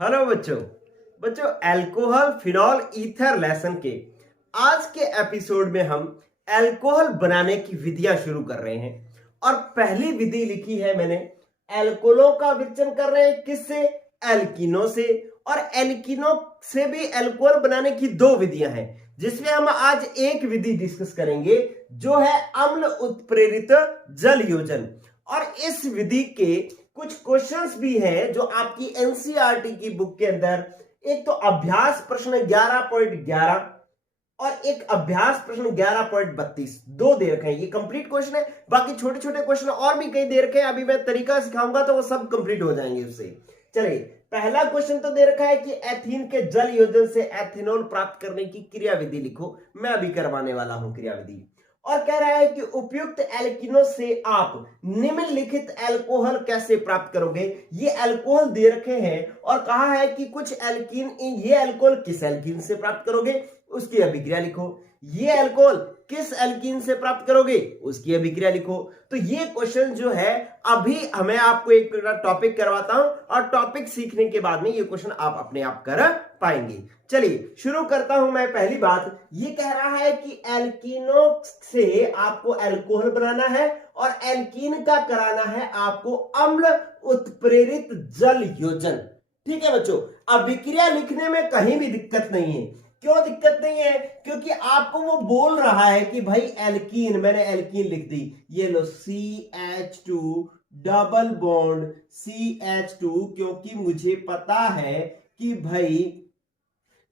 Hello बच्चों। Alcohol phenol ether lesson के आज के एपिसोड में हम अल्कोहल बनाने की विधियां शुरू कर रहे हैं। और पहली विधि लिखी है मैंने, अल्कोहलों का विचलन कर रहे हैं किससे? एल्कीनों से। और एल्कीनों से भी अल्कोहल बनाने की दो विधियां हैं, जिसमें हम आज एक विधि डिस्कस करेंगे जो है अम्ल उत्प्रेरित जल योजन। और इस विधि के कुछ क्वेश्चंस भी हैं जो आपकी एनसीईआरटी की बुक के अंदर, एक तो अभ्यास प्रश्न 11.11 और एक अभ्यास प्रश्न 11.32 दो दे रखे हैं। ये कंप्लीट क्वेश्चन है, बाकी छोटे छोटे क्वेश्चन और भी कई दे रखे हैं। अभी मैं तरीका सिखाऊंगा तो वो सब कंप्लीट हो जाएंगे उससे। चलिए, पहला क्वेश्चन तो दे रखा है कि एथीन के जल योजन से एथेनॉल प्राप्त करने की क्रिया विधि लिखो। मैं अभी करवाने वाला हूं क्रिया विधि। और कह रहा है कि उपयुक्त एल्कीनों से आप निम्नलिखित अल्कोहल कैसे प्राप्त करोगे। ये अल्कोहल दे रखे हैं और कहा है कि कुछ एल्कीन, ये अल्कोहल किस एल्कीन से प्राप्त करोगे उसकी अभिक्रिया लिखो। ये अल्कोहल किस एल्कीन से प्राप्त करोगे उसकी अभिक्रिया लिखो। तो ये क्वेश्चन जो है, अभी हमें आपको एक टॉपिक करवाता हूं और टॉपिक सीखने के बाद में ये क्वेश्चन आप अपने आप कर पाएंगे। चलिए शुरू करता हूं मैं। पहली बात ये कह रहा है कि एल्कीनों से आपको अल्कोहल बनाना है और एल्कीन का कराना है आपको अम्ल उत्प्रेरित जल योजन। ठीक है बच्चों, अभिक्रिया लिखने में कहीं भी दिक्कत नहीं है। क्यों दिक्कत नहीं है? क्योंकि आपको वो बोल रहा है कि भाई एल्कीन, मैंने एल्कीन लिख दी, ये लो CH2 डबल बॉन्ड CH2, क्योंकि मुझे पता है कि भाई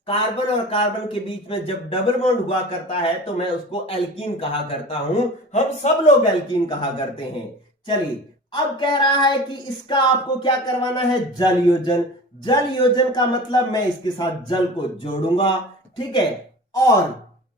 कार्बन और कार्बन के बीच में जब डबल बॉन्ड हुआ करता है तो मैं उसको एल्कीन कहा करता हूं। हम सब लोग एल्कीन कहा करते हैं। चलिए, अब कह रहा है कि इसका आपको क्या करवाना है? जल योजन। जल योजन का मतलब मैं इसके साथ जल को जोड़ूंगा, ठीक है। और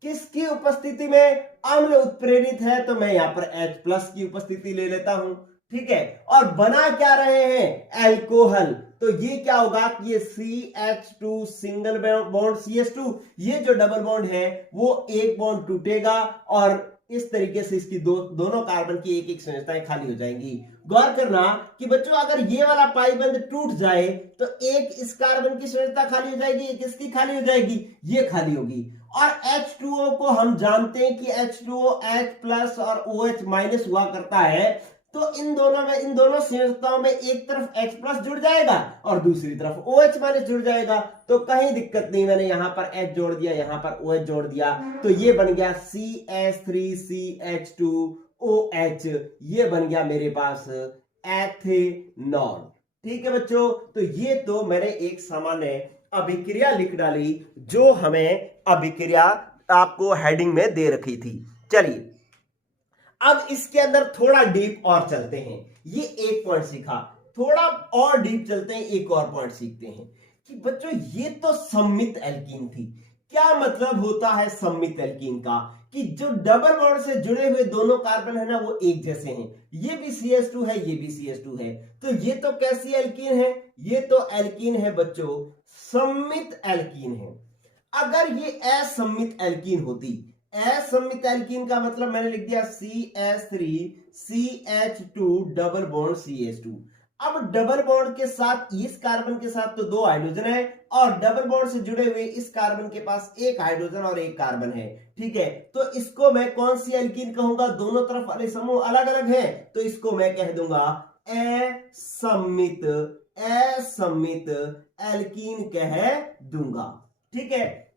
किसकी उपस्थिति में? अम्ल उत्प्रेरित है तो मैं यहां पर H+ की उपस्थिति ले लेता हूं, ठीक है। और बना क्या रहे हैं? अल्कोहल। तो ये क्या होगा कि ये CH2 सिंगल बॉन्ड CH2, ये जो डबल बॉन्ड है वो एक बॉन्ड टूटेगा और इस तरीके से इसकी दोनों कार्बन की एक एक संरचनाएं खाली हो जाएंगी। गौर करना कि बच्चों, अगर ये वाला पाई बंद टूट जाए तो एक इस कार्बन की संरचना खाली हो जाएगी, एक इसकी खाली हो जाएगी, ये खाली होगी। और H2O को हम जानते हैं कि H2O H+ और OH- हुआ करता है। तो इन दोनों संरचनाओं में एक तरफ H+ जुड़ जाएगा और दूसरी तरफ OH- जुड़ जाएगा। तो कहीं दिक्कत नहीं, मैंने यहां पर H जोड़ दिया, यहां पर OH जोड़ दिया, तो ये बन गया CH3CH2OH। ये बन गया मेरे पास एथेनॉल। ठीक है बच्चों, तो ये तो मैंने एक सामान्य अभिक्रिया लिख डाली जो हमें अभिक्रिया आपको हेडिंग में दे रखी थी। चलिए, अब इसके अंदर थोड़ा डीप और चलते हैं। ये एक पॉइंट सीखा, थोड़ा और डीप चलते हैं, एक और पॉइंट सीखते हैं कि बच्चों ये तो सम्मित एल्कीन थी। क्या मतलब होता है सम्मित एल्कीन का? कि जो डबल बॉन्ड से जुड़े हुए दोनों कार्बन है ना, वो एक जैसे हैं। ये भी CH2 है, ये भी CH2 है, तो ये तो कैसी एल्कीन है? ये तो एल्कीन है बच्चों, सम्मित एल्कीन है। अगर ये असम्मित एल्कीन होती, असम्मित एल्कीन का मतलब मैंने लिख दिया CH3CH2 डबल बॉन्ड CH2। अब डबल बॉन्ड के साथ, इस कार्बन के साथ तो दो हाइड्रोजन है और डबल बॉन्ड से जुड़े हुए इस कार्बन के पास एक हाइड्रोजन और एक कार्बन है, ठीक है। तो इसको मैं कौन सी एल्कीन कहूंगा? दोनों तरफ वाले समूह अलग अलग है, तो इसको मैं कह दूंगा असम्मित एल्कीन कह दूंगा, ठीक है।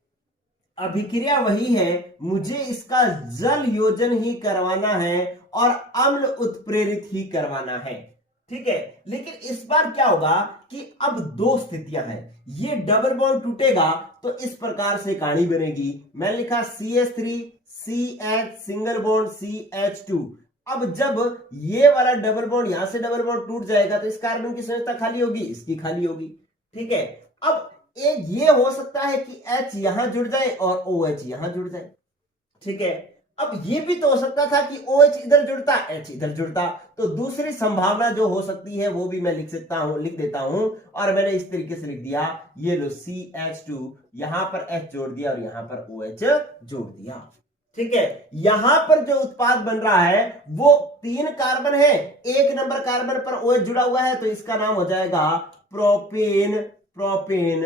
अभिक्रिया वही है, मुझे इसका जल योजन ही करवाना है और अम्ल उत्प्रेरित ही करवाना है, ठीक है। लेकिन इस बार क्या होगा कि अब दो स्थितियां हैं। ये डबल बॉन्ड टूटेगा तो इस प्रकार से कहानी बनेगी। मैंने लिखा CH3 CH single bond CH2। अब जब ये वाला डबल बॉन्ड, यहां से डबल बॉन्ड टूट जाएगा तो इस कार्बन की संरचना खाली होगी, इसकी खाली होगी, ठीक है। अब एक ये हो सकता है कि H यहां जुड़ जाए और OH यहां जुड़ जाए, ठीक है। अब ये भी तो हो सकता था कि OH इधर जुड़ता, H इधर जुड़ता। तो दूसरी संभावना जो हो सकती है वो भी मैं लिख देता हूं। और मैंने इस तरीके से लिख दिया, ये लो CH2, यहां पर H जोड़ दिया और यहां पर OH जोड़ दिया, ठीक है। यहां पर जो उत्पाद बन रहा है वो 3 कार्बन है, 1 नंबर कार्बन पर OH जुड़ा हुआ है, तो इसका नाम हो जाएगा प्रोपेन प्रोपेन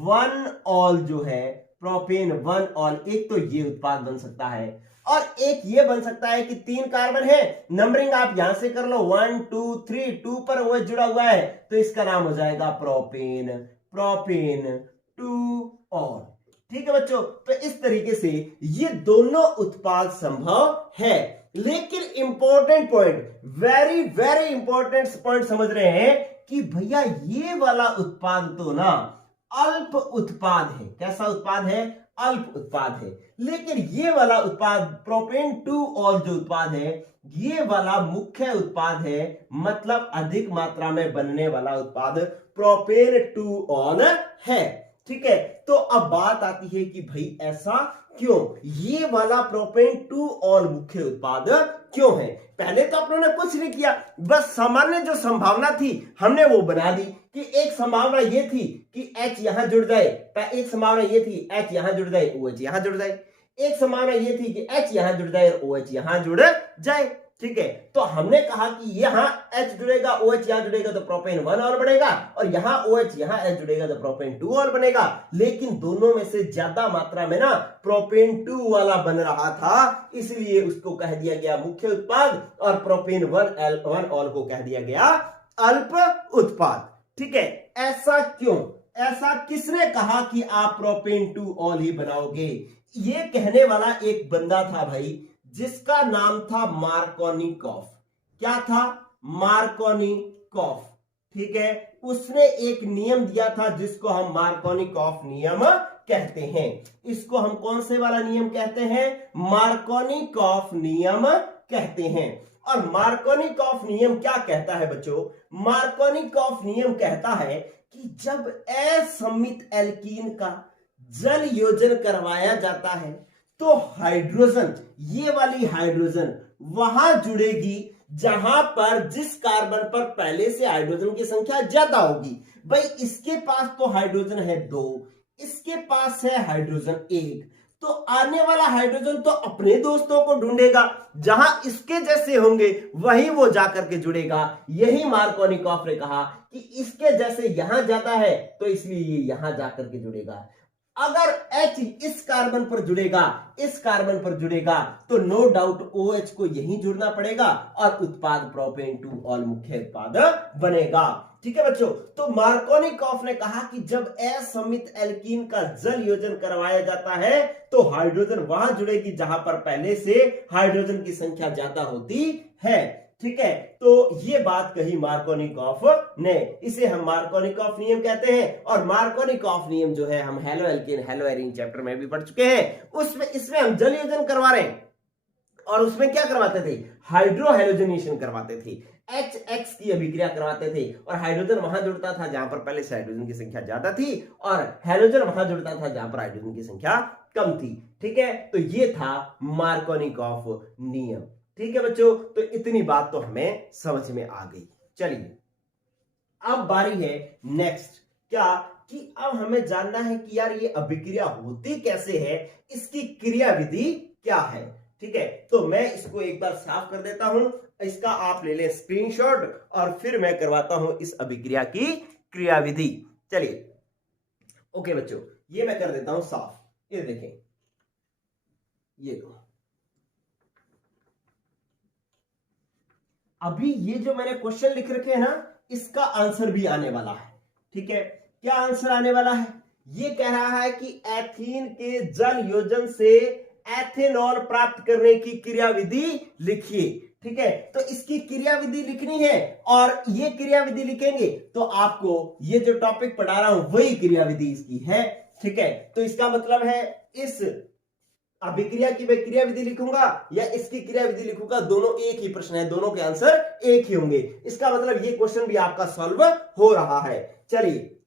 वन ऑल जो है, प्रोपेन वन ऑल, एक तो ये उत्पाद बन सकता है और एक ये बन सकता है कि 3 कार्बन है, नंबरिंग आप यहां से कर लो 1 2 3, 2 पर वो जुड़ा हुआ है तो इसका नाम हो जाएगा प्रोपेन, प्रोपेन 2 ऑल। ठीक है बच्चों, तो इस तरीके से ये दोनों उत्पाद संभव है। लेकिन important point, very very important point समझ रहे हैं कि भैया ये वाला उत्पाद तो ना अल्प उत्पाद है। कैसा उत्पाद है? अल्प उत्पाद है। लेकिन ये वाला उत्पाद प्रोपेन 2 ऑल जो उत्पाद है, ये वाला मुख्य उत्पाद है, मतलब अधिक मात्रा में बनने वाला उत्पाद प्रोपेन 2 ऑल है। ठीक है, तो अब बात आती है कि भाई ऐसा क्यों, ये वाला प्रोपेन 2 ऑल मुख्य उत्पाद क्यों है? पहले तो आप लोगों ने कुछ नहीं किया, बस सामान्य जो संभावना थी हमने वो बना दी कि एक संभावना ये थी कि H यहां जुड़ जाए, एक संभावना ये थी H यहां जुड़ जाए, OH यहां जुड़ जाए, एक संभावना ये थी कि H यहां जुड़ जाए और OH यहां जुड़ जाए। ठीक है, तो हमने कहा कि यहां H जुड़ेगा, OH यहां जुड़ेगा तो प्रोपेन 1 ऑल बनेगा, और यहां OH यहां H जुड़ेगा तो प्रोपेन 2 ऑल बनेगा। लेकिन दोनों में से ज्यादा मात्रा में ना प्रोपेन 2 वाला बन रहा था, इसलिए उसको कह दिया गया मुख्य उत्पाद और प्रोपेन 1 ऑल को कह दिया गया अल्प उत्पाद। ठीक है, ऐसा क्यों? ऐसा किसने कहा कि आप प्रोपेन 2 ऑल ही बनाओगे? ये कहने वाला एक बंदा था भाई, जिसका नाम था मार्कोनिकॉफ। क्या था? मार्कोनिकॉफ। ठीक है, उसने एक नियम दिया था जिसको हम मार्कोनिकॉफ नियम कहते हैं। इसको हम कौन से वाला नियम कहते हैं? मार्कोनिकॉफ नियम कहते हैं। और मार्कोनिकॉफ नियम क्या कहता है बच्चों? मार्कोनिकॉफ नियम कहता है कि जब असमित एल्कीन का जल योजन करवाया जाता है तो हाइड्रोजन, ये वाली हाइड्रोजन वहां जुड़ेगी जहां पर जिस कार्बन पर पहले से हाइड्रोजन की संख्या ज्यादा होगी। भाई इसके पास तो हाइड्रोजन है 2, इसके पास है हाइड्रोजन 1, तो आने वाला हाइड्रोजन तो अपने दोस्तों को ढूंढेगा, जहां इसके जैसे होंगे वहीं वो जाकर के जुड़ेगा। यही मार्कोनिकॉफ ने कहा कि इसके जैसे यहां ज्यादा है तो इसलिए ये यहां जाकर के जुड़ेगा। अगर H इस कार्बन पर जुड़ेगा, इस कार्बन पर जुड़ेगा, तो नो डाउट OH को यहीं जुड़ना पड़ेगा और उत्पाद प्रोपेन 2 ऑल मुख्य उत्पाद बनेगा। ठीक है बच्चों, तो मार्कोनिकॉफ ने कहा कि जब असमित एल्कीन का जल योजन करवाया जाता है तो हाइड्रोजन वहां जुड़ेगी जहां पर पहले से हाइड्रोजन की संख्या ज्यादा होती है। ठीक है, तो ये बात कही मार्कोनिकॉफ ने, इसे हम मार्कोनिकॉफ नियम कहते हैं। और मार्कोनिकॉफ नियम जो है हम halo alkane hello arene chapter में भी पढ़ चुके हैं। उसमें इसमें हम जल योजन करवा रहे हैं और उसमें क्या करवाते थे? हाइड्रो हेलोजनेशन करवाते थे, HX की अभिक्रिया करवाते थे और हाइड्रोजन वहां जुड़ता था जहां पर पहले से हाइड्रोजन की संख्या ज्यादा थी और हेलोजन वहां जुड़ता था जहां पर हाइड्रोजन की संख्या कम थी। ठीक है, तो ये था मार्कोनिकॉफ नियम। ठीक है बच्चों, तो इतनी बात तो हमें समझ में आ गई। चलिए अब बारी है नेक्स्ट, क्या कि अब हमें जानना है कि यार ये अभिक्रिया होती कैसे है, इसकी क्रिया विधि क्या है। ठीक है, तो मैं इसको एक बार साफ कर देता हूं, इसका आप ले लें स्क्रीनशॉट और फिर मैं करवाता हूं इस अभिक्रिया की क्रिया विधि। चलिए ओके बच्चों, ये मैं कर देता हूं साफ। ये देखें, ये दो, अभी ये जो मैंने क्वेश्चन लिख रखे हैं ना, इसका आंसर भी आने वाला है। ठीक है, क्या आंसर आने वाला है? ये कह रहा है कि एथीन के जल योजन से एथेनॉल प्राप्त करने की क्रिया विधि लिखिए। ठीक है, तो इसकी क्रिया विधि लिखनी है और ये क्रिया विधि लिखेंगे तो आपको ये जो टॉपिक पढ़ा रहा हूं वही क्रिया विधि इसकी है। ठीक है, तो इसका मतलब है इस अभिक्रिया की मैं क्रिया विधि लिखूंगा या इसकी क्रिया विधि लिखूंगा, दोनों एक ही प्रश्न है, दोनों के आंसर एक ही होंगे। इसका मतलब ये क्वेश्चन भी आपका सॉल्व हो रहा है। चलिए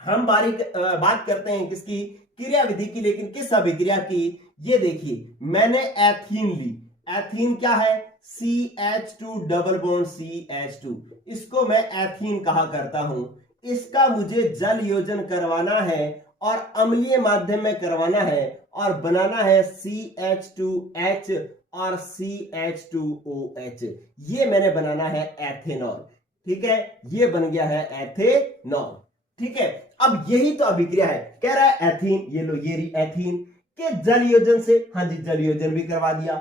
हम बात करते हैं किसकी? क्रिया विधि की, लेकिन किस अभिक्रिया की? ये देखिए, मैंने एथीन ली। एथीन क्या है? CH2 डबल बॉन्ड CH2, इसको मैं एथीन कहा करता हूं। इसका मुझे जल योजन करवाना है और अम्लीय माध्यम में करवाना है और बनाना है CH2H और CH2OH। ये मैंने बनाना है एथेनॉल। ठीक है, ये बन गया है एथेनॉल। ठीक है, अब यही तो अभिक्रिया है। कह रहा है एथीन, ये लो ये रही एथीन के जल योजन से, हाँ जी जल योजन भी करवा दिया।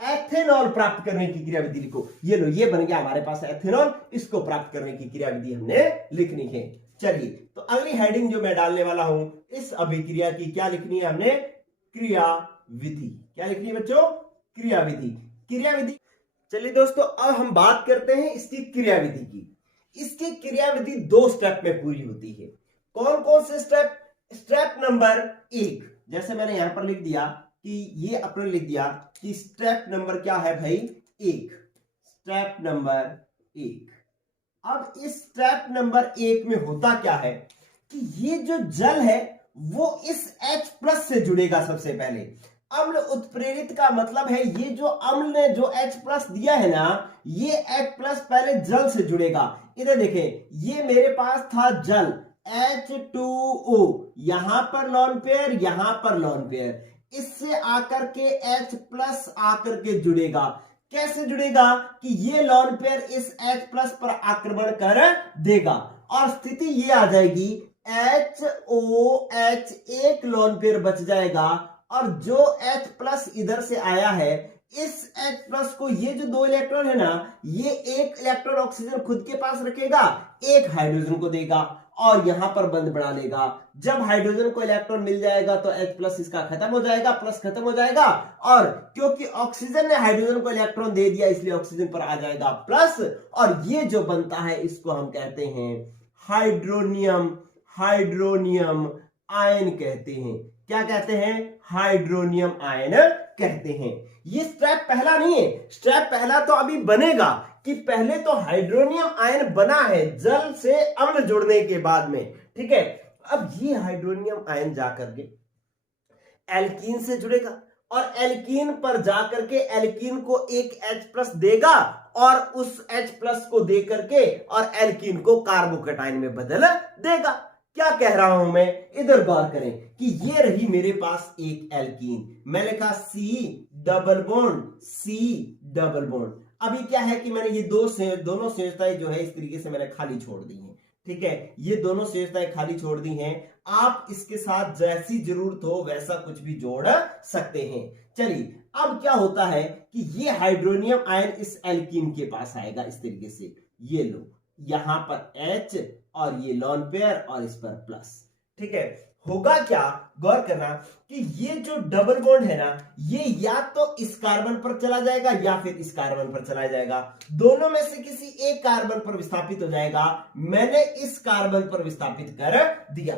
एथेनॉल प्राप्त करने की क्रियाविधि लिखो, ये लो ये बन गया हमारे पास एथेनॉल, इसको प्राप्त करने की क्रियाविधि हमने लिखनी है। चलिए तो अगली हेडिंग जो मैं डालने वाला हूं, इस अभिक्रिया की क्या लिखनी है हमने, क्रियाविधि। क्या लिखनी है बच्चों, क्रियाविधि। क्रियाविधि, चलिए दोस्तों अब हम बात करते हैं इसकी क्रियाविधि की। इसकी क्रियाविधि 2 स्टेप में पूरी होती है। कौन कौन से स्टेप, स्टेप नंबर 1, जैसे मैंने यहां पर लिख दिया कि ये अपने लिख दिया कि स्टेप नंबर क्या है भाई, 1, स्टेप नंबर 1। अब इस स्टेप नंबर 1 में होता क्या है कि ये जो जल है वो इस H+ से जुड़ेगा। सबसे पहले अम्ल उत्प्रेरित का मतलब है ये जो अम्ल ने जो H+ दिया है ना, ये H+ पहले जल से जुड़ेगा। इधर देखें, ये मेरे पास था जल H2O, यहां पर लॉन पेयर, यहां पर लॉन पेयर, इससे आकर के H+ आकर के जुड़ेगा। कैसे जुड़ेगा कि ये लॉन पेयर इस H+ पर आक्रमण कर देगा और स्थिति ये आ जाएगी HOH, एक लॉन पेयर बच जाएगा और जो H+ इधर से आया है, इस H+ को, ये जो 2 इलेक्ट्रॉन है ना, ये एक इलेक्ट्रॉन ऑक्सीजन खुद के पास रखेगा, एक हाइड्रोजन को देगा और यहां पर बंद बना लेगा। जब हाइड्रोजन को इलेक्ट्रॉन मिल जाएगा तो H+ इसका खत्म हो जाएगा, प्लस खत्म हो जाएगा, और क्योंकि ऑक्सीजन ने हाइड्रोजन को इलेक्ट्रॉन दे दिया इसलिए ऑक्सीजन पर आ जाएगा प्लस, और ये जो बनता है इसको हम कहते हैं हाइड्रोनियम। हाइड्रोनियम आयन कहते हैं। क्या कहते हैं, हाइड्रोनियम आयन कहते हैं। ये स्टेप पहला नहीं है, स्टेप पहला तो अभी बनेगा कि पहले तो हाइड्रोनियम आयन बना है जल से अम्ल जोड़ने के बाद में, ठीक है। अब ये हाइड्रोनियम आयन जाकर के एल्कीन से जुड़ेगा और एल्कीन पर जाकर के एल्कीन को एक H+ देगा और उस H+ को दे करके और एल्कीन को कार्बोकेटाइन में बदल देगा। क्या कह रहा हूं मैं, इधर गौर करें कि ये रही मेरे पास एक एल्कीन, मैं लिखा C double bond, C double bond. अभी क्या है कि मैंने ये दोनों संयोजकताएं जो है इस तरीके से मैंने खाली छोड़ दी हैं, ठीक है। ये दोनों संयोजकताएं खाली छोड़ दी हैं, आप इसके साथ जैसी जरूरत हो वैसा कुछ भी जोड़ सकते हैं। चलिए अब क्या होता है कि ये हाइड्रोनियम आयन इस एल्कीन के पास आएगा इस तरीके से, ये लो यहां पर H और ये लॉन पेयर और इस पर प्लस, ठीक है। होगा क्या, गौर करना कि ये जो डबल बॉन्ड है ना, ये या तो इस कार्बन पर चला जाएगा या फिर इस कार्बन पर चला जाएगा, दोनों में से किसी एक कार्बन पर विस्थापित हो जाएगा। मैंने इस कार्बन पर विस्थापित कर दिया,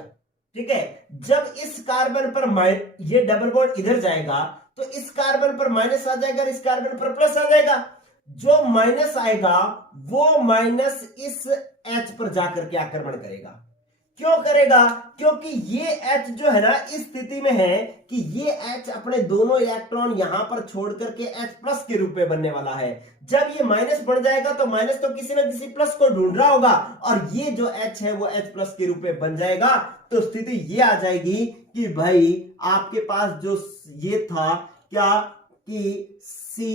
ठीक है। जब इस कार्बन पर ये डबल बॉन्ड इधर जाएगा तो इस कार्बन पर माइनस आ जाएगा, इस कार्बन पर प्लस आ जाएगा। जो माइनस आएगा वो माइनस इस H पर जाकर के आक्रमण करेगा। क्यों करेगा, क्योंकि ये H जो है ना इस स्थिति में है कि ये H अपने दोनों इलेक्ट्रॉन यहां पर छोड़ करके H+ के रूप में बनने वाला है। जब ये माइनस बढ़ जाएगा तो माइनस तो किसी ना किसी प्लस को ढूंढ रहा होगा और ये जो H है वो H+ के रूप में बन जाएगा। तो स्थिति ये आ जाएगी कि भाई आपके पास जो ये था क्या कि C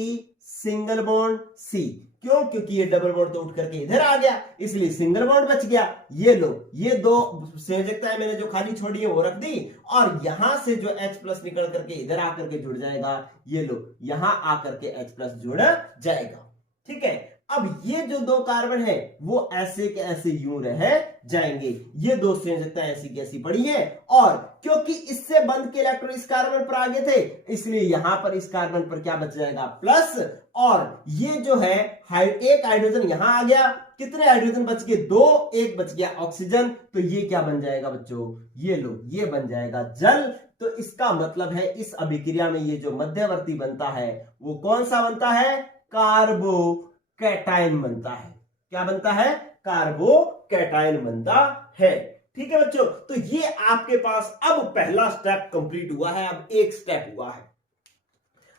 सिंगल बॉन्ड C, क्यों, क्योंकि ये डबल बॉन्ड तो उठ करके इधर आ गया इसलिए सिंगल बॉन्ड बच गया। ये लो ये 2 संयोजकताएं मैंने जो खाली छोड़ी है वो रख दी और यहां से जो H+ निकल करके इधर आकर के जुड़ जाएगा, ये लो यहां आकर के H+ जुड़ जाएगा, ठीक है। अब ये जो 2 कार्बन है वो ऐसे के ऐसे यूं रह जाएंगे, ये 2 संयोजकताएं ऐसी की ऐसी पड़ी है और क्योंकि इससे बंद के इलेक्ट्रॉन इस कार्बन पर आगे थे इसलिए यहां पर इस कार्बन पर क्या बच जाएगा, प्लस, और ये जो है एक हाइड्रोजन यहां आ गया, कितने हाइड्रोजन बच गए, 2, एक बच गया ऑक्सीजन, तो ये क्या बन जाएगा बच्चों, ये लो ये बन जाएगा जल। तो इसका मतलब है इस अभिक्रिया में ये जो मध्यवर्ती बनता है वो कौन सा बनता है, कार्बोकैटायन बनता है। क्या बनता है, कार्बोकैटायन बनता है, ठीक है बच्चों। तो ये आपके पास अब पहला स्टेप कंप्लीट हुआ है, अब एक स्टेप हुआ है।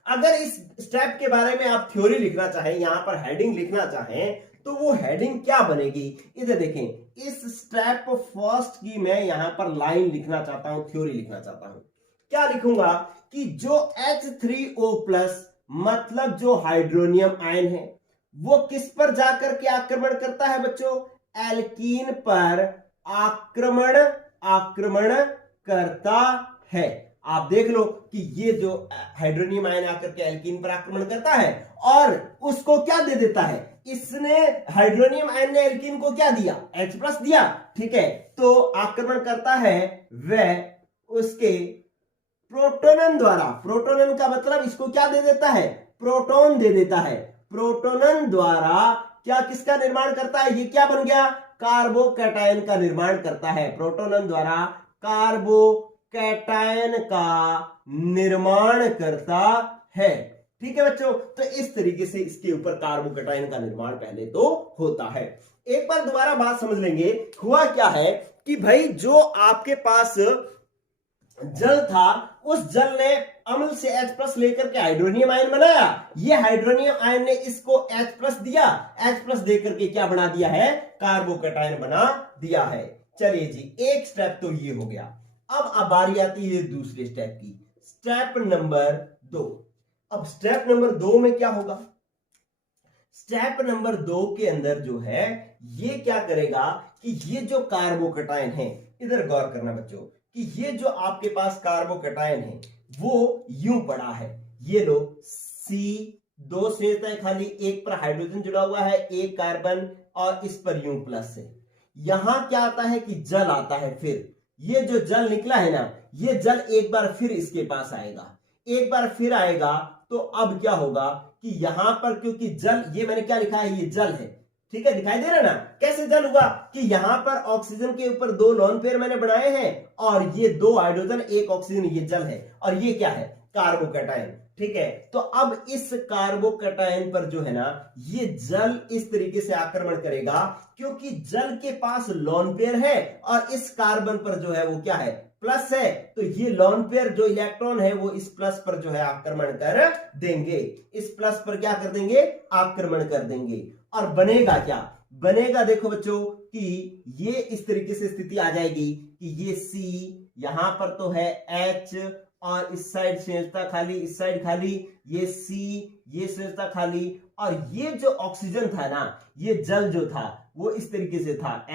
अगर इस स्टेप के बारे में आप थ्योरी लिखना चाहें, यहां पर हेडिंग लिखना चाहें, तो वो हेडिंग क्या बनेगी, इधर देखें, इस स्टेप फर्स्ट की मैं यहां पर लाइन लिखना चाहता हूं, थ्योरी लिखना चाहता हूं। क्या लिखूंगा कि जो H3O+ मतलब जो हाइड्रोनियम आयन है वो किस पर जाकर के आक्रमण करता है बच्चों, एल्कीन पर आक्रमण आक्रमण करता है। आप देख लो कि ये जो हाइड्रोनियम आयन आकर के एल्कीन पर आक्रमण करता है और उसको क्या दे देता है, इसने हाइड्रोनियम आयन ने एल्कीन को क्या दिया, H+ दिया। ठीक है, तो आक्रमण करता है वह उसके प्रोटोनन द्वारा। प्रोटोनन का मतलब इसको क्या दे देता है, प्रोटॉन दे देता है। प्रोटोनन द्वारा क्या किसका निर्माण करता है, ये क्या बन गया, कार्बोकैटायन का निर्माण करता है। प्रोटोनन द्वारा कार्बोकैटायन का निर्माण करता है। ठीक है बच्चों, तो इस तरीके से इसके ऊपर कार्बोकैटायन का निर्माण पहले तो होता है। एक बार दोबारा बात समझ लेंगे, हुआ क्या है कि भाई जो आपके पास जल था, उस जल ने अम्ल से H+ लेकर के हाइड्रोनियम आयन बनाया। ये हाइड्रोनियम आयन ने इसको H+ दिया, H+ देकर के क्या बना दिया है, कार्बोकैटायन बना दिया है। चलिए जी, एक स्टेप तो ये हो गया। अब बारी आती है दूसरे स्टेप की, स्टेप नंबर 2। अब स्टेप नंबर 2 में क्या होगा, स्टेप नंबर 2 के अंदर जो है ये क्या करेगा कि ये जो कार्बोकैटायन है, इधर गौर करना बच्चों, कि ये जो आपके पास कार्बोकैटायन है वो यूं पड़ा है। ये लो C2 संयुजताएं खाली, एक पर हाइड्रोजन जुड़ा हुआ है, एक कार्बन, और इस पर U+ है। यहां क्या आता है कि जल आता है। फिर ये जो जल निकला है ना, ये जल एक बार फिर इसके पास आएगा, एक बार फिर आएगा। तो अब क्या होगा कि यहां पर, क्योंकि जल, ये मैंने क्या लिखा है, ये जल है। ठीक है, दिखाई दे रहा है ना, कैसे जल हुआ कि यहां पर ऑक्सीजन के ऊपर 2 लोन पेयर मैंने बनाए हैं और ये 2 हाइड्रोजन 1 ऑक्सीजन, ये जल है, और ये क्या है, कार्बोकैटायन। ठीक है, तो अब इस कार्बोकैटायन पर जो है ना, ये जल इस तरीके से आक्रमण करेगा, क्योंकि जल के पास लोन पेयर है और इस कार्बन पर जो है वो क्या है, प्लस है। तो ये लोन पेयर जो इलेक्ट्रॉन है वो इस प्लस पर जो है आक्रमण कर देंगे, इस प्लस पर क्या कर देंगे, आक्रमण कर देंगे। और बनेगा क्या, बनेगा देखो बच्चों कि ये इस तरीके से स्थिति आ जाएगी कि ये C, यहां पर तो है H, और इस साइड संयोजकता खाली, इस साइड खाली, ये C, ये संयोजकता खाली, और ये जो ऑक्सीजन था ना, ये जल जो था वो इस तरीके से था,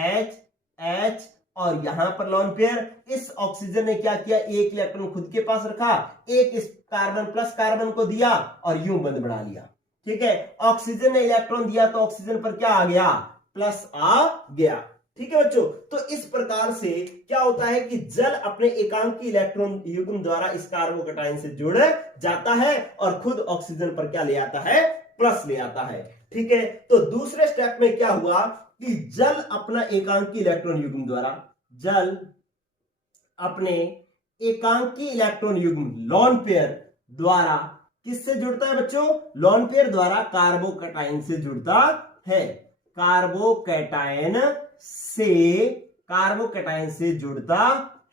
H, और यहां पर लोन पेयर। इस ऑक्सीजन ने क्या किया, एक इलेक्ट्रॉन खुद के पास रखा, एक इस कार्बन प्लस कार्बन को दिया और यूं बंद बढ़ा लिया। ठीक है, ऑक्सीजन ने इलेक्ट्रॉन दिया तो ऑक्सीजन पर क्या आ गया, प्लस आ गया। ठीक है बच्चों, तो इस प्रकार से क्या होता है कि जल अपने एकांकी इलेक्ट्रॉन युग्म द्वारा इस कार्बोकैटायन से जुड़ जाता है और खुद ऑक्सीजन पर क्या ले आता है, प्लस ले आता है। ठीक है, तो दूसरे स्टेप में क्या हुआ कि जल अपना एकांकी इलेक्ट्रॉन युग्म द्वारा, जल अपने एकांकी इलेक्ट्रॉन युग्म लोन पेयर द्वारा किससे जुड़ता है बच्चों, लोन पेयर द्वारा कार्बोकैटायन से जुड़ता है, कार्बोकैटायन से जुड़ता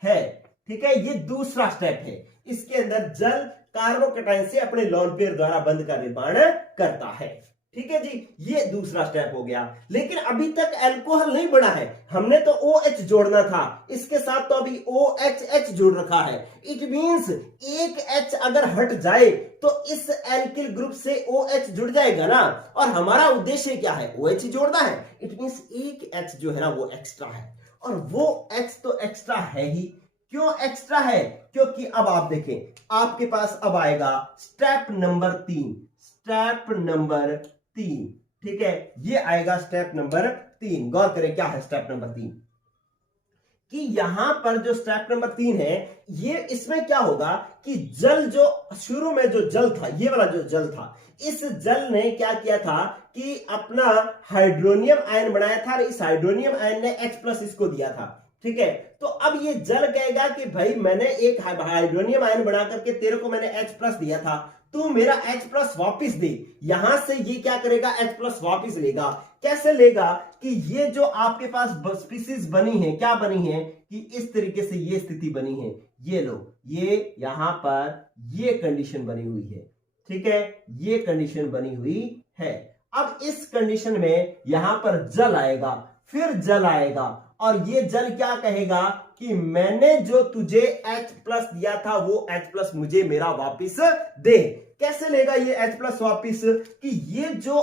है। ठीक है, ये दूसरा स्टेप है। इसके अंदर जल कार्बोकैटायन से अपने लोन पेयर द्वारा बंध का निर्माण करता है। ठीक है जी, ये दूसरा स्टेप हो गया। लेकिन अभी तक अल्कोहल नहीं बना है, हमने तो OH जोड़ना था, इसके साथ तो अभी OHH जोड़ रखा है। इट मींस एक H अगर हट जाए तो इस एल्किल ग्रुप से OH जुड़ जाएगा ना, और हमारा उद्देश्य क्या है, OH जोड़ना है। इट मींस एक H जो है ना वो एक्स्ट्रा है, और वो H तो एक्स्ट्रा है ही। क्यों एक्स्ट्रा है, क्योंकि अब आप देखें, आपके पास अब आएगा स्टेप नंबर 3, स्टेप नंबर 3। ठीक है, ये आएगा स्टेप नंबर 3। गौर करें क्या है स्टेप नंबर 3, कि यहां पर जो स्टेप नंबर 3 है, ये इसमें क्या होगा कि जल जो शुरू में जो जल था, ये वाला जो जल था, इस जल ने क्या किया था कि अपना हाइड्रोनियम आयन बनाया था और इस हाइड्रोनियम आयन ने H+ इसको दिया था। ठीक है, तो अब ये जल कहेगा कि भाई मैंने एक हाइड्रोनियम आयन बना करके तेरे को मैंने H+ दिया था, तू मेरा H+ वापिस दे। यहां से ये क्या करेगा, H+ वापिस लेगा। कैसे लेगा कि ये जो आपके पास स्पीसीज बनी है, क्या बनी है कि इस तरीके से ये स्थिति बनी है, ये लो, ये यहां पर ये कंडीशन बनी हुई है। ठीक है, ये कंडीशन बनी हुई है। अब इस कंडीशन में यहां पर जल आएगा, फिर जल आएगा, और ये जल क्या कहेगा कि मैंने जो तुझे H+ दिया था वो H+ मुझे मेरा वापिस दे। कैसे लेगा ये H+ वापिस, कि ये जो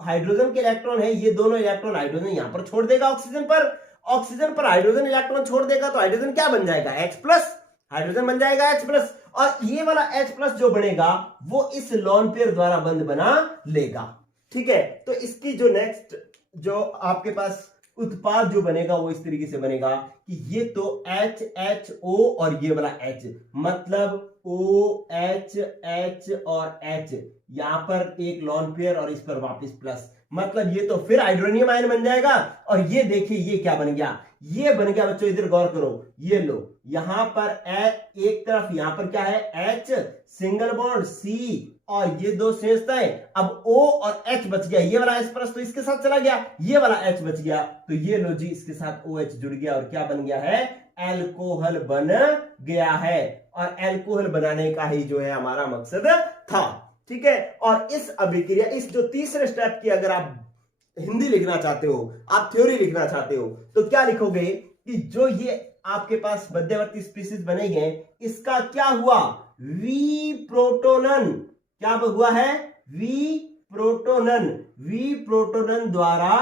हाइड्रोजन के इलेक्ट्रॉन है, ये दोनों इलेक्ट्रॉन हाइड्रोजन यहां पर छोड़ देगा ऑक्सीजन पर, ऑक्सीजन पर हाइड्रोजन इलेक्ट्रॉन छोड़ देगा तो हाइड्रोजन क्या बन जाएगा, H प्लस, हाइड्रोजन बन जाएगा H प्लस, और ये वाला H प्लस जो बनेगा वो इस लोन पेयर द्वारा बंध बना लेगा। ठीक है, तो इसकी जो नेक्स्ट जो आपके पास उत्पाद जो बनेगा वो इस तरीके से बनेगा कि ये तो HHO और ये वाला H, मतलब OH H और H, यहां पर एक लोन पेयर और इस पर वापस प्लस, मतलब ये तो फिर हाइड्रोनियम आयन बन जाएगा। और ये देखिए ये क्या बन गया, ये बन गया बच्चों, इधर गौर करो, ये लो यहां पर एक तरफ यहां पर क्या है H सिंगल बॉन्ड C और ये दो संयुक्तताएं, अब O और H बच गया, ये वाला H प्लस तो इसके साथ चला गया, ये वाला H बच गया, तो ये लो जी इसके साथ OH जुड़ गया और क्या बन गया है, एल्कोहल बन गया है। और एल्कोहल बनाने का ही जो है हमारा मकसद था। ठीक है, और इस अभिक्रिया, इस जो तीसरे स्टेप की अगर आप हिंदी लिखना चाहते हो, आप थ्योरी लिखना चाहते हो, तो क्या लिखोगे कि जो ये आपके पास मध्यवर्ती स्पीशीज बने हैं इसका क्या हुआ, वी प्रोटोनन, क्या हुआ है, वी प्रोटोनन द्वारा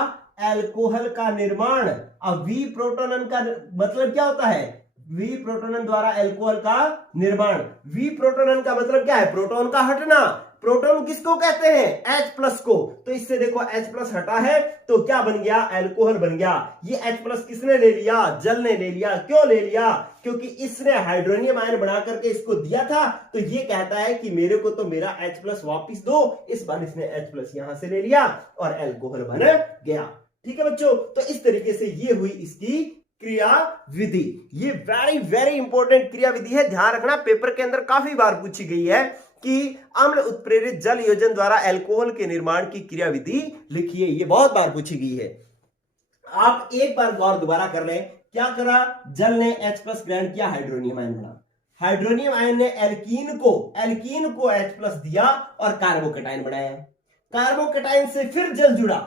एल्कोहल का निर्माण। अब वी प्रोटोनन का मतलब क्या होता है, वी प्रोटोनन द्वारा एल्कोहल का निर्माण। वी प्रोटोनन का मतलब क्या है, प्रोटॉन का हटना। प्रोटॉन किसको कहते हैं, H प्लस को, तो इससे देखो H प्लस हटा है तो क्या बन गया, एल्कोहल बन गया। ये H प्लस किसने ले लिया, जल ने ले लिया। क्यों ले लिया, क्योंकि इसने हाइड्रोनियम आयन बना करके इसको दिया था, तो ये कहता है कि मेरे को तो मेरा H प्लस वापिस दो। इस बार इसने H प्लस यहां से ले लिया और एल्कोहल बन गया। ठीक है बच्चों, तो इस तरीके से ये हुई इसकी क्रिया विधि। ये वेरी वेरी इंपॉर्टेंट क्रिया विधि है, ध्यान रखना, पेपर के अंदर काफी बार पूछी गई है कि अम्ल उत्प्रेरित जल योजन द्वारा एल्कोहल के निर्माण की क्रिया विधि लिखिए, ये बहुत बार पूछी गई है। आप एक बार गौर दोबारा कर लें, क्या करा, जल ने H प्लस ग्रहण किया, हाइड्रोनियम आयन बना, हाइड्रोनियम आयन ने एल्कीन को H प्लस दिया और कार्बोकेटाइन बनाया, कार्बोकेटाइन से फिर जल जुड़ा,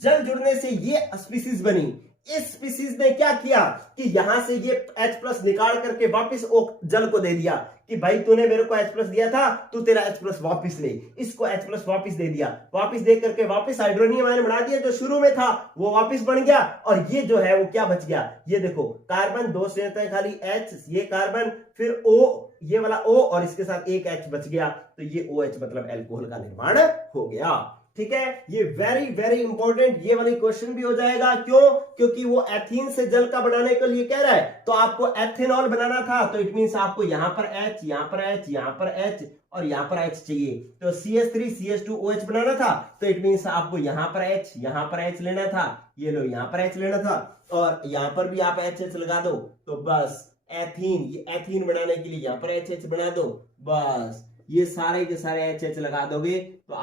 जल जुड़ने से ये स्पीसीज बनी। इस स्पीसीज ने क्या किया कि यहां से ये H प्लस निकाल करके वापस जल को दे दिया कि भाई तूने मेरे को H प्लस दिया था, तू तेरा H प्लस वापिस ले, इसको H प्लस वापिस दे दिया, वापिस दे करके वापिस हाइड्रोनियम आयन बना दिया, जो शुरू में था वो वापिस बन गया। और ये जो है वो क्या बच गया, ये देखो कार्बन दो संयुक्तताएं खाली H, ये कार्बन फिर O, ये वाला O और इसके साथ एक H बच गया, तो ये OH मतलब एल्कोहल का निर्माण हो गया। ठीक है, ये वेरी वेरी इंपॉर्टेंट, ये वाली क्वेश्चन भी हो जाएगा। क्यों, क्योंकि वो एथीन से जल का बनाने के लिए कह रहा है, तो आपको एथेनॉल बनाना था, तो इट मींस आपको यहां पर H, यहां पर H, यहां पर H और यहां पर H चाहिए। तो CH3 CH2OH बनाना था, तो इट मींस आपको यहां पर H, यहां पर H लेना था, ये लो यहां पर H लेना था, और यहां पर भी आप HH लगा दो, तो बस एथीन, ये एथीन बनाने के लिए यहां पर HH बना दो, बस ये सारे के सारे HH लगा दोगे तो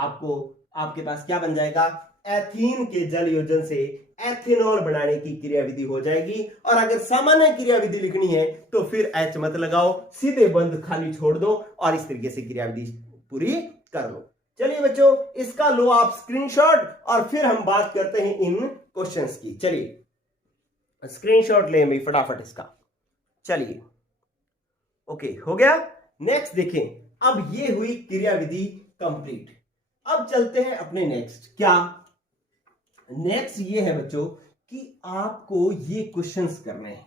आपके पास क्या बन जाएगा, एथीन के जल योजन से एथेनॉल बनाने की क्रिया विधि हो जाएगी। और अगर सामान्य क्रिया विधि लिखनी है तो फिर H मत लगाओ, सीधे बंद खाली छोड़ दो और इस तरीके से क्रिया विधि पूरी कर लो। चलिए बच्चों, इसका लो आप स्क्रीनशॉट और फिर हम बात करते हैं इन क्वेश्चंस की। चलिए स्क्रीनशॉट लें भाई फटाफट इसका। चलिए ओके, हो गया। नेक्स्ट देखें, अब ये हुई क्रिया विधि कंप्लीट। अब चलते हैं अपने नेक्स्ट, क्या नेक्स्ट ये है बच्चों कि आपको ये क्वेश्चंस करने हैं।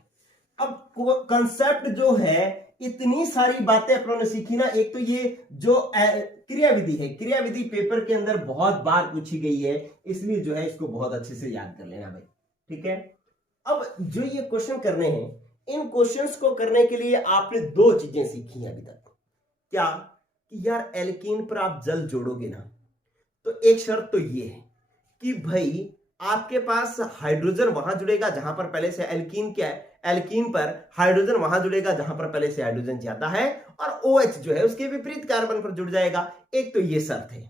अब कंसेप्ट जो है, इतनी सारी बातें अपनों ने सीखी ना। एक तो ये जो क्रिया विधि है, क्रिया विधि पेपर के अंदर बहुत बार पूछी गई है, इसलिए जो है इसको बहुत अच्छे से याद कर लेना भाई। ठीक है, अब जो ये क्वेश्चन करने हैं, इन क्वेश्चंस को करने के लिए आपने दो चीजें सीखी हैं अभी तक। क्या कि यार एल्कीन पर आप जल जोड़ोगे ना, तो एक शर्त तो ये है कि भाई आपके पास हाइड्रोजन वहां जुड़ेगा जहां पर पहले से एल्कीन क्या है, एल्कीन पर हाइड्रोजन वहां जुड़ेगा जहां पर पहले से हाइड्रोजन ज्यादा है, और OH जो है उसके विपरीत कार्बन पर जुड़ जाएगा। एक तो ये शर्त है,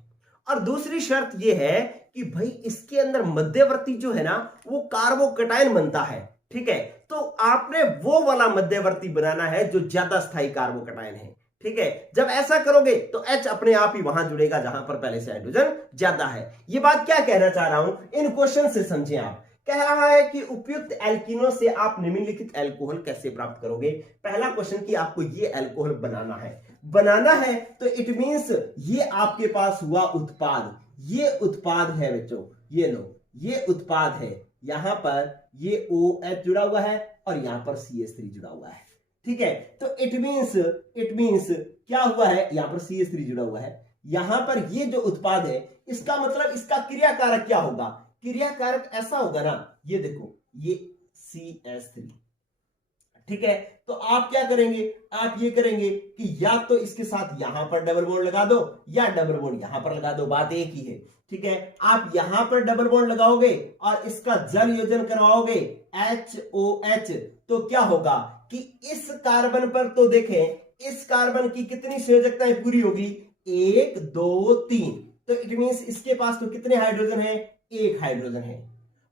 और दूसरी शर्त ये है कि भाई इसके अंदर मध्यवर्ती जो है ना वो कार्बोकेटाइन बनता है। ठीक है, तो आपने वो वाला मध्यवर्ती बनाना है जो ज्यादा स्थायी कार्बोकेटाइन है। ठीक है, जब ऐसा करोगे तो H अपने आप ही वहां जुड़ेगा जहां पर पहले से हाइड्रोजन ज्यादा है। ये बात क्या कहना चाह रहा हूं, इन क्वेश्चन से समझें आप। कह रहा है कि उपयुक्त एल्कीनों से आप निम्नलिखित एल्कोहल कैसे प्राप्त करोगे। पहला क्वेश्चन कि आपको ये एल्कोहल बनाना है तो इट मींस ये आपके पास हुआ उत्पाद, ये उत्पाद है बच्चों, ये लो ये उत्पाद है, यहां पर ये OH जुड़ा हुआ है और यहां पर CH3 जुड़ा हुआ है। ठीक है, तो इट मींस क्या हुआ है, यहां पर CH3 जुड़ा हुआ है, यहां पर ये जो उत्पाद है इसका मतलब इसका क्रिया कारक क्या होगा, क्रिया कारक ऐसा होगा ना, ये देखो ये CH3। ठीक है, तो आप क्या करेंगे, आप ये करेंगे कि या तो इसके साथ यहां पर डबल बॉन्ड लगा दो या डबल बॉन्ड यहां पर लगा दो, बात एक ही है। ठीक है, आप यहां पर डबल बॉन्ड लगाओगे और इसका जल योजन करवाओगे HOH, तो क्या होगा कि इस कार्बन पर तो देखें इस कार्बन की कितनी संयोजकताएं पूरी होगी, 1 2 3, तो इट मींस इसके पास तो कितने हाइड्रोजन है, 1 हाइड्रोजन है।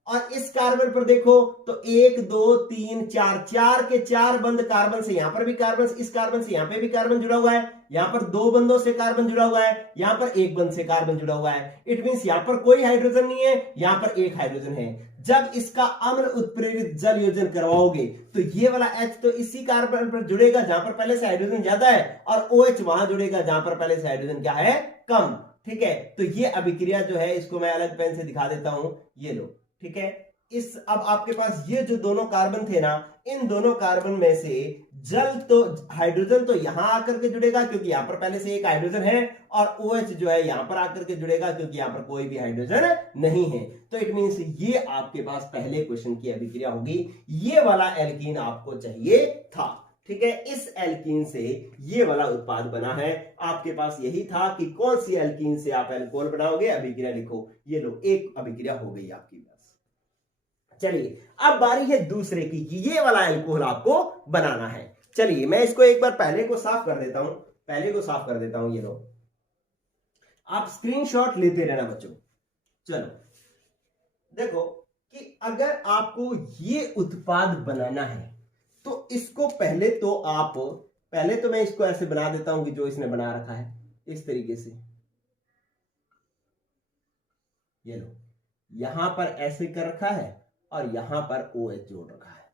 और इस कार्बन पर देखो तो 1 2 3 4, 4 के 4 बंद कार्बन से, यहां पर भी कार्बन, इस कार्बन से यहां पे भी कार्बन जुड़ा हुआ है, यहां पर 2 बंदों से कार्बन जुड़ा हुआ है, यहां पर 1 बंद से कार्बन जुड़ा हुआ है। इट मींस यहां पर कोई हाइड्रोजन नहीं है, यहां पर 1 हाइड्रोजन है। जब इसका अम्ल उत्प्रेरित जल योजन करवाओगे तो ये वाला H तो इसी कार्बन पर जुड़ेगा जहां पर पहले से हाइड्रोजन ज्यादा है, और OH वहां जुड़ेगा जहां पर पहले से हाइड्रोजन क्या है, कम। ठीक है, तो ये अभिक्रिया जो है इसको मैं अलग पेन से दिखा देता हूं, ये लो। ठीक है, इस अब आपके पास ये जो दोनों कार्बन थे ना, इन दोनों कार्बन में से जल तो हाइड्रोजन तो यहां आकर के जुड़ेगा क्योंकि यहां पर पहले से 1 हाइड्रोजन है, और OH जो है यहां पर आकर के जुड़ेगा क्योंकि यहां पर कोई भी हाइड्रोजन नहीं है। तो इट मींस ये आपके पास पहले क्वेश्चन की अभिक्रिया होगी, ये वाला एल्कीन आपको चाहिए था। ठीक है, इस एल्कीन से ये वाला उत्पाद बना है। आपके पास यही था कि कौन सी एल्कीन से आप एल्कोहल बनाओगे, अभिक्रिया लिखो। ये लो, एक अभिक्रिया हो गई आपकी पास। चलिए अब बारी है दूसरे की कि ये वाला एल्कोहल आपको बनाना है। चलिए मैं इसको एक बार पहले को साफ कर देता हूं, ये लो, आप स्क्रीनशॉट लेते रहना बच्चों। चलो देखो कि अगर आपको ये उत्पाद बनाना है तो इसको पहले तो मैं इसको ऐसे बना देता हूं कि जो इसने बना रखा है इस तरीके से, ये लो, यहां पर ऐसे कर रखा है और यहां पर OH जोड़ रखा है।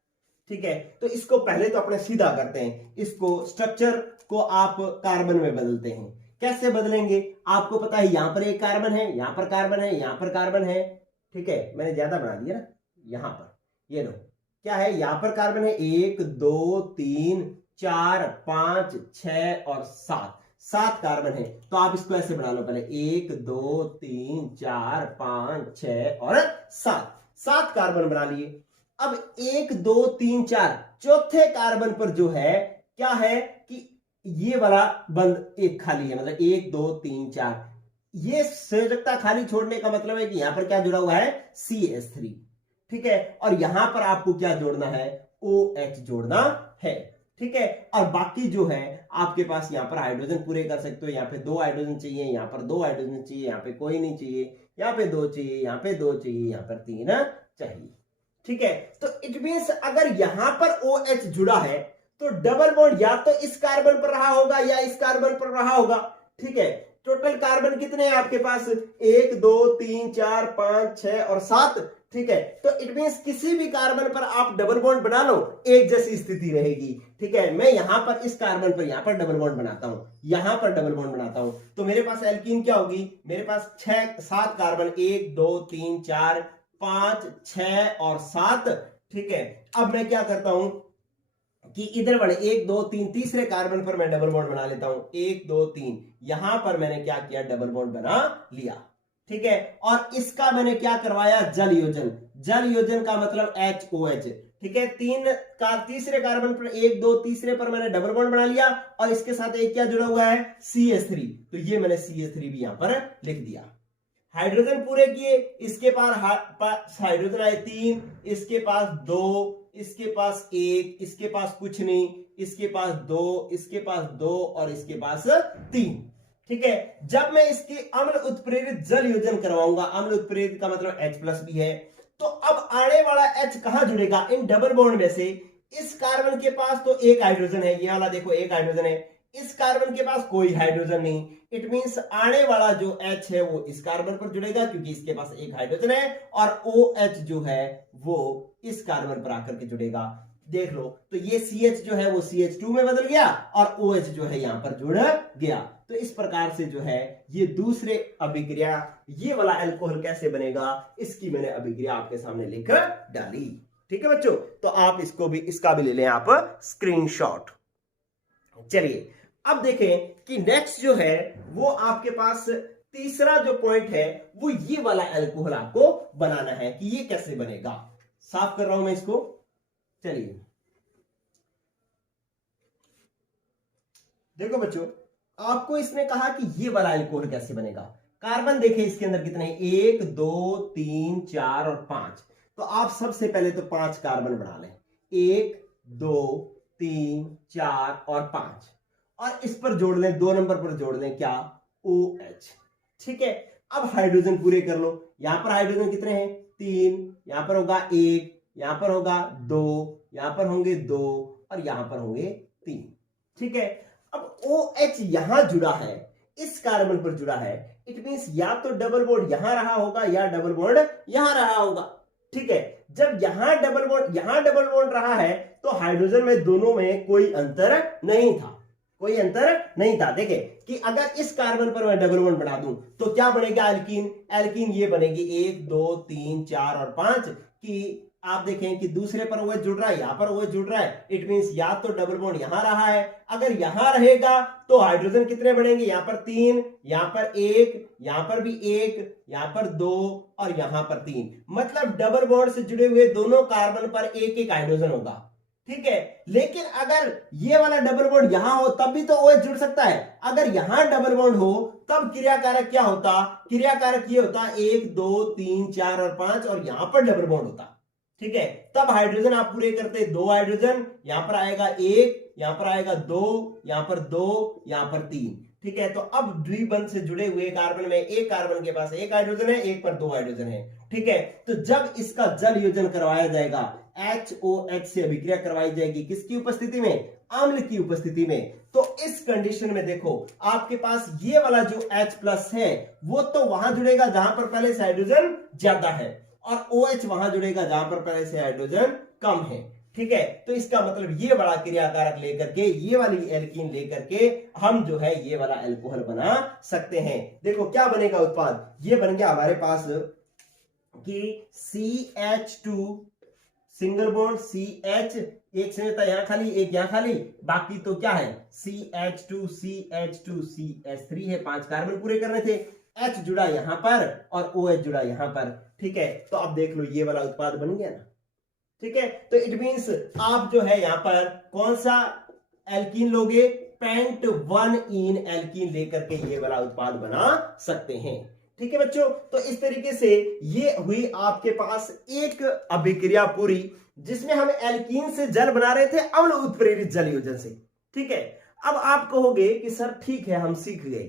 ठीक है, तो इसको पहले तो अपने सीधा करते हैं, इसको स्ट्रक्चर को आप कार्बन में बदलते हैं। कैसे बदलेंगे, आपको पता है यहां पर एक कार्बन है, यहां पर कार्बन है, यहां पर कार्बन है। ठीक है, मैंने ज्यादा बना दिया ना, यहां पर ये लो, क्या है, यहां पर कार्बन है 1 2 3 4 5 6 और 7 कार्बन है। तो आप इसको ऐसे बना लो, पहले 1 2 3 4 5 6 और 7 कार्बन बना लिए। अब 1 2 3 4 चौथे कार्बन पर जो है क्या है कि ये वाला बंद एक खाली है, मतलब 1 2 3 4, ये संयोजकता खाली छोड़ने का मतलब है कि यहां पर क्या जुड़ा हुआ है, CH3। ठीक है, और यहां पर आपको क्या जोड़ना है, OH जोड़ना है। ठीक है, और बाकी जो है आपके पास यहां पर हाइड्रोजन पूरे कर सकते हो, यहां पे 2 हाइड्रोजन चाहिए, यहां पर 2 हाइड्रोजन चाहिए, यहां पे कोई नहीं चाहिए, यहां पे 2 चाहिए, यहां पे 2 चाहिए, यहां पर 3 चाहिए। ठीक है, तो इट मींस अगर यहां पर OH जुड़ा है तो डबल बॉन्ड या तो इस कार्बन पर रहा होगा या इस कार्बन पर रहा होगा। ठीक है, टोटल कार्बन कितने हैं आपके पास, 1 2 3 4 5 6 और 7। ठीक है, तो इट मींस किसी भी कार्बन पर आप डबल बॉन्ड बना लो, एक जैसी स्थिति रहेगी। ठीक है, मैं यहां पर इस कार्बन पर यहां पर डबल बॉन्ड बनाता हूं, यहां पर डबल बॉन्ड बनाता हूं, तो मेरे पास एल्कीन क्या होगी, मेरे पास 7 कार्बन, 1 2 3 4 5 6 और 7। ठीक है, अब मैं क्या करता हूं कि इधर बढ़े 1 2 3, तीसरे कार्बन पर मैं डबल बॉन्ड बना लेता हूं, 1 2 3, यहां पर मैंने क्या किया, डबल बॉन्ड बना लिया। ठीक है, और इसका मैंने क्या करवाया, जल योजन। जल योजन का मतलब HOH। ठीक है, तीसरे कार्बन पर 1 2 तीसरे पर मैंने डबल बॉन्ड बना लिया, और इसके साथ एक क्या जुड़ा हुआ है, CH3, तो ये मैंने CH3 भी यहां पर लिख दिया। हाइड्रोजन पूरे किए, इसके पास हाइड्रोजन आए 3, इसके पास 2, इसके पास 1, इसके पास कुछ नहीं, इसके पास 2, इसके पास 2 और इसके पास 3। ठीक है, जब मैं इसकी अम्ल उत्प्रेरित जल योजन करवाऊंगा, अम्ल उत्प्रेरित का मतलब H+ भी है, तो अब आने वाला H कहां जुड़ेगा, इन डबल बॉन्ड में से। इस कार्बन के पास तो 1 हाइड्रोजन है, ये वाला देखो 1 हाइड्रोजन है, इस कार्बन के पास कोई हाइड्रोजन नहीं। इट मींस आने वाला जो H है वो इस कार्बन पर जुड़ेगा क्योंकि इसके पास 1 हाइड्रोजन है, और OH जो है वो इस कार्बन पर आकर के जुड़ेगा। देख लो, तो ये CH जो है वो CH2 में बदल गया और OH जो है यहां पर जुड़ गया। तो इस प्रकार से जो है ये दूसरे अभिक्रिया, ये वाला अल्कोहल कैसे बनेगा, इसकी मैंने अभिक्रिया आपके सामने लिखकर डाली। ठीक है बच्चों, तो आप इसका भी ले लें आप स्क्रीनशॉट। चलिए अब देखें कि नेक्स्ट जो है वो आपके पास तीसरा जो पॉइंट है वो ये वाला अल्कोहल आपको बनाना है कि ये कैसे बनेगा। साफ कर रहा हूं मैं इसको। चलिए देखो बच्चों, आपको इसने कहा कि ये वाला अल्कोहल कैसे बनेगा। कार्बन देखें इसके अंदर कितने, 1 2 3 4 और 5। तो आप सबसे पहले तो 5 कार्बन बना लें, 1 2 3 4 और 5, और इस पर जोड़ लें, 2 नंबर पर जोड़ लें क्या, OH। ठीक है, अब हाइड्रोजन पूरे कर लो। यहां पर हाइड्रोजन कितने हैं, 3, यहां पर होगा 1, यहां पर होगा 2, यहां पर होंगे 2 और यहां पर होंगे 3। ठीक है, अब OH यहां जुड़ा है, इस कार्बन पर जुड़ा है, इट मींस या तो डबल बॉन्ड यहां रहा होगा या डबल बॉन्ड यहां रहा होगा। ठीक है, जब यहां डबल बॉन्ड रहा है तो हाइड्रोजन में दोनों में कोई अंतर नहीं था, कोई अंतर नहीं था। देखें कि अगर इस कार्बन पर मैं डबल बॉन्ड बना दूं तो क्या बनेगा, एल्कीन ये बनेगी 1 2 3 4 और 5 कि आप देखें कि दूसरे पर OH जुड़ रहा है, यहां पर OH जुड़ रहा है, इट मींस या तो डबल बॉन्ड यहां रहा है, अगर यहां रहेगा तो हाइड्रोजन कितने बनेंगे, यहां पर 3, यहां पर 1, यहां पर भी 1, यहां पर 2 और यहां पर 3। मतलब डबल बॉन्ड से जुड़े हुए दोनों कार्बन पर एक एक हाइड्रोजन होगा। ठीक है, लेकिन अगर ये वाला डबल बॉन्ड यहां हो तब भी तो OH जुड़ सकता है। अगर यहां डबल बॉन्ड हो तब क्रियाकारक क्या होता, क्रियाकारक ये होता 1 2 3 4 और 5 और यहां पर डबल बॉन्ड होता। ठीक है, तब हाइड्रोजन आप पूरे करते, 2 हाइड्रोजन, यहां पर आएगा 1, यहां पर आएगा 2, यहां पर 2, यहां पर 3। ठीक है, तो अब द्विबंध से जुड़े हुए कार्बन में एक कार्बन के पास एक हाइड्रोजन है, एक पर 2 हाइड्रोजन है। ठीक है, तो जब इसका जल योजन करवाया जाएगा, HOH से अभिक्रिया करवाई जाएगी, किसकी उपस्थिति में, अम्ल की उपस्थिति में, तो इस कंडीशन में देखो आपके पास ये वाला जो H+ है वो तो वहां जुड़ेगा जहां पर पहले से हाइड्रोजन ज्यादा है, और OH वहां जुड़ेगा जहां पर पहले से हाइड्रोजन कम है। ठीक है, तो इसका मतलब ये बड़ा क्रियाकारक लेकर के, ये वाली एल्कीन लेकर के हम जो है ये वाला अल्कोहल बना सकते हैं। देखो क्या बनेगा उत्पाद, ये बन गया हमारे पास कि CH2 सिंगल बॉन्ड CH, एक संयोजकता यहां खाली एक यहां खाली, बाकी तो क्या है CH2 CH2 CH3 है, 5 कार्बन पूरे करने थे, H जुड़ा यहां पर और OH जुड़ा यहां पर। ठीक है, तो अब देख लो ये वाला उत्पाद बन गया ना। ठीक है, तो इट मींस आप जो है यहां पर कौन सा एल्कीन लोगे, पेंट 1 इन एल्कीन लेकर के ये वाला उत्पाद बना सकते हैं। ठीक है बच्चों, तो इस तरीके से ये हुई आपके पास एक अभिक्रिया पूरी, जिसमें हम एल्कीन से जल बना रहे थे अम्ल उत्प्रेरित जल योजन से। ठीक है, अब आप कहोगे कि सर ठीक है हम सीख गए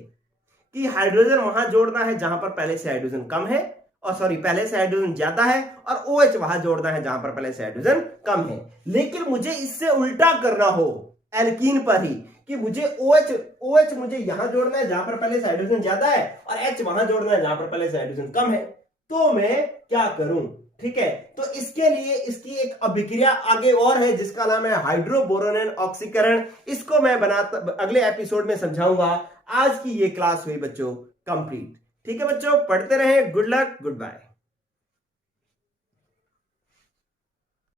कि हाइड्रोजन वहां जोड़ना है जहां पर पहले से हाइड्रोजन कम है, और पहले से हाइड्रोजन ज्यादा है, और OH वहां जोड़ना है जहां पर पहले से हाइड्रोजन कम है। लेकिन मुझे इससे उल्टा करना हो एल्कीन पर ही, कि मुझे OH मुझे यहां जोड़ना है जहां पर पहले से हाइड्रोजन ज्यादा है, और H वहां जोड़ना है जहां पर पहले से हाइड्रोजन कम है, तो मैं क्या करूं। ठीक है, तो इसके लिए इसकी एक अभिक्रिया आगे और है जिसका नाम है हाइड्रोबोरोनेन ऑक्सीकरण। इसको मैं अगले एपिसोड में समझाऊंगा। आज की ये क्लास हुई बच्चों कंप्लीट। ठीक है बच्चों, पढ़ते रहे, गुड लक, गुड बाय।